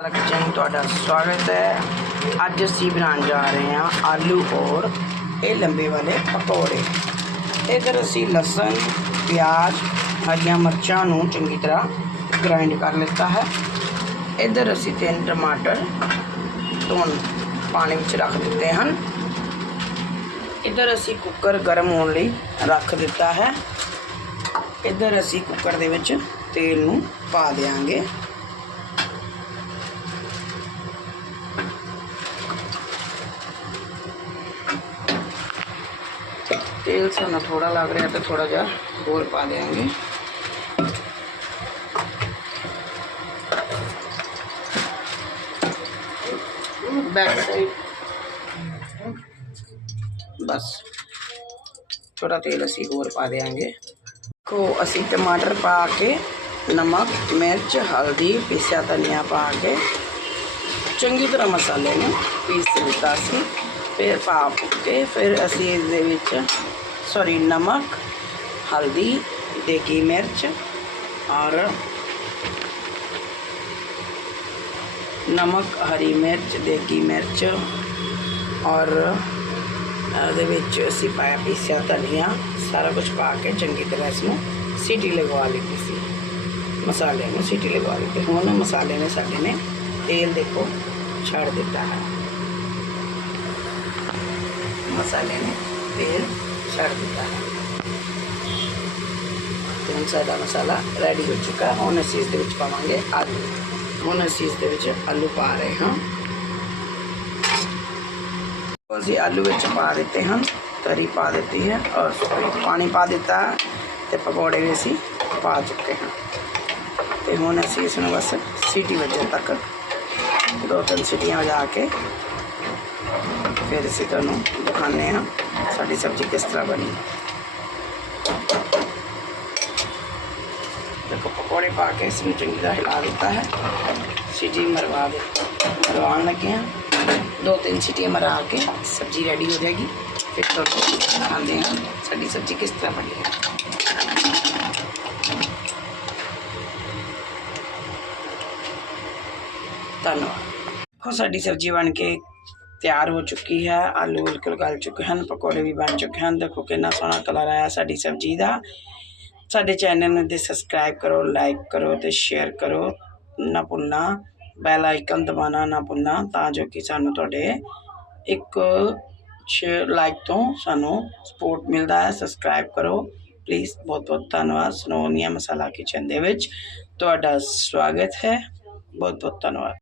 Kitchen ਤੁਹਾਡਾ ਸਵਾਗਤ ਹੈ। ਅੱਜ ਅਸੀਂ ਬਣਾਉਣ ਜਾ ਰਹੇ ਹਾਂ ਆਲੂ ਔਰ ਇਹ ਲੰਬੇ ਵਾਲੇ ਪਕੌੜੇ। ਇਧਰ ਅਸੀਂ ਲਸਣ, ਪਿਆਜ਼, ਹਰੀਆਂ ਮਿਰਚਾਂ ਨੂੰ ਚੰਗੀ ਤਰ੍ਹਾਂ ਗ੍ਰਾਈਂਡ ਕਰ ਲਿੱਤਾ ਹੈ। ਇਧਰ ਅਸੀਂ ਤਿੰਨ ਟਮਾਟਰ ਧੋਣ, ਪਾਣੀ ਵਿੱਚ ਰੱਖ ਦਿੱਤੇ ਹਨ। ਇਧਰ ਅਸੀਂ ਕੁੱਕਰ ਗਰਮ ਹੋਣ ਲਈ ਰੱਖ ਦਿੱਤਾ ਹੈ। ਇਧਰ ਅਸੀਂ ਕੁੱਕਰ ਦੇ ਵਿੱਚ ਤੇਲ ਨੂੰ ਪਾ ਦੇਵਾਂਗੇ तेल से ना थोड़ा लग रहा है तो थोड़ा जा गोल पा देंगे। Back side. बस। थोड़ा तेल असी गोल पा देंगे। को असी टमाटर पा के, नमक, मिर्च, हल्दी, पिसा धनिया पा के चंकी तरह मसाले ने पीस दिता ਫਿਰ ਪਾ ਕੇ ਫਿਰ ਅਸੀਂ ਇਸ ਦੇ ਵਿੱਚ ਸੌਰੀ ਨਮਕ ਹਲਦੀ ਦੇਗੀ ਮਿਰਚ ਔਰ ਨਮਕ ਹਰੀ ਮਿਰਚ ਦੇਗੀ ਮਿਰਚ ਔਰ ਇਹਦੇ ਵਿੱਚ ਅਸੀਂ ਪਾਇਆ ਪੀਸਿਆ ਧਨੀਆ ਸਾਰਾ ਕੁਝ ਪਾ ਕੇ ਚੰਗੀ ਤਰ੍ਹਾਂ ਇਸ ਨੂੰ ਸੀਟੀ ਲਗਵਾ ਲਈ ਸੀ ਮਸਾਲੇ ਨੂੰ ਸੀਟੀ ਲਗਵਾ ਲਈ ਤੇ ਹੁਣ ਮਸਾਲੇ ਨੇ ਸਾਡੇ ਨੇ ਤੇਲ ਦੇਖੋ ਛੱਡ ਦਿੱਤਾ ਹੈ ਮਸਾਲੇ ਨੇ ਤੇਲ ਛੱਡ ਦਿੱਤਾ ਹੈ ਤੇ ਹੁਣ ਸਾਡਾ ਮਸਾਲਾ ਰੈਡੀ ਹੋ ਚੁੱਕਾ ਹੈ ਹੁਣ ਅਸੀਂ ਇਸ ਦੇ ਵਿੱਚ ਪਾਵਾਂਗੇ ਆਲੂ ਹੁਣ ਅਸੀਂ ਇਸ ਦੇ ਵਿੱਚ ਆਲੂ ਪਾ ਰਹੇ ਹਾਂ ਅਸੀਂ ਆਲੂ ਵਿੱਚ ਪਾ ਦਿੱਤੇ ਹਨ ਤਰੀ ਪਾ ਦਿੱਤੀ ਹੈ ਔਰ ਪਾਣੀ ਪਾ ਦਿੱਤਾ ਹੈ ਤੇ ਪਕੌੜੇ ਵੀ ਅਸੀਂ ਪਾ ਚੁੱਕੇ ਹਾਂ ਤੇ ਹੁਣ ਅਸੀਂ ਇਸ ਨੂੰ ਬਸ ਸੀਟੀ ਵੱਜਣ ਤੱਕ ਦੋ ਤਿੰਨ ਸੀਟੀਆਂ ਵਜਾ ਕੇ ਫਿਰ ਅਸੀਂ ਤੁਹਾਨੂੰ ਦਿਖਾਉਂਦੇ ਹਾਂ ਸਾਡੀ ਸਬਜ਼ੀ ਕਿਸ ਤਰ੍ਹਾਂ ਬਣੀ ਦੇਖੋ ਪਕੌੜੇ ਪਾ ਕੇ ਇਸ ਨੂੰ ਚੰਗੀ ਤਰ੍ਹਾਂ ਹਿਲਾ ਦਿੱਤਾ ਹੈ ਸੀਟੀ ਮਰਵਾ ਦੇ ਮਰਵਾਉਣ ਲੱਗੇ ਹਾਂ ਦੋ ਤਿੰਨ ਸੀਟੀਆਂ ਮਰਾ ਕੇ ਸਬਜ਼ੀ ਰੈਡੀ ਹੋ ਜਾਏਗੀ ਫਿਰ ਤੁਹਾਨੂੰ ਦਿਖਾਉਂਦੇ ਹਾਂ ਸਾਡੀ ਸਬਜ਼ੀ ਕਿਸ ਤਰ੍ਹਾਂ ਬਣੀ ਹੈ ਧੰਨਵਾਦ ਦੇਖੋ ਸਾਡੀ ਸਬਜ਼ੀ ਬਣ ਕੇ ਤਿਆਰ ਹੋ ਚੁੱਕੀ ਹੈ। ਆਲੂ ਬਿਲਕੁਲ ਗਲ ਚੁੱਕੇ ਹਨ, ਪਕੌੜੇ ਵੀ ਬਣ ਚੁੱਕੇ ਹਨ। ਦੇਖੋ ਕਿੰਨਾ ਸੋਹਣਾ ਕਲਰ ਆਇਆ ਸਾਡੀ ਸਬਜ਼ੀ ਦਾ। ਸਾਡੇ ਚੈਨਲ ਨੂੰ ਦੇ ਸਬਸਕ੍ਰਾਈਬ ਕਰੋ, ਲਾਈਕ ਕਰੋ ਤੇ ਸ਼ੇਅਰ ਕਰੋ। ਨਾ ਭੁੱਲਣਾ, ਬੈਲ ਆਈਕਨ ਦਬਾਉਣਾ ਨਾ ਭੁੱਲਣਾ ਤਾਂ ਜੋ ਕਿ ਸਾਨੂੰ ਤੁਹਾਡੇ ਇੱਕ ਸ਼ੇਅਰ ਲਾਈਕ ਤੋਂ ਸਾਨੂੰ ਸਪੋਰਟ ਮਿਲਦਾ ਹੈ। ਸਬਸਕ੍ਰਾਈਬ ਕਰੋ। ਪਲੀਜ਼ ਬਹੁਤ ਬਹੁਤ ਧੰਨਵਾਦ ਸਨੋਨੀਆ ਮਸਾਲਾ ਕਿਚਨ ਦੇ ਵਿੱਚ। ਤੁਹਾਡਾ ਸਵਾਗਤ ਹੈ। ਬਹੁਤ ਬਹੁਤ ਧੰਨਵਾਦ।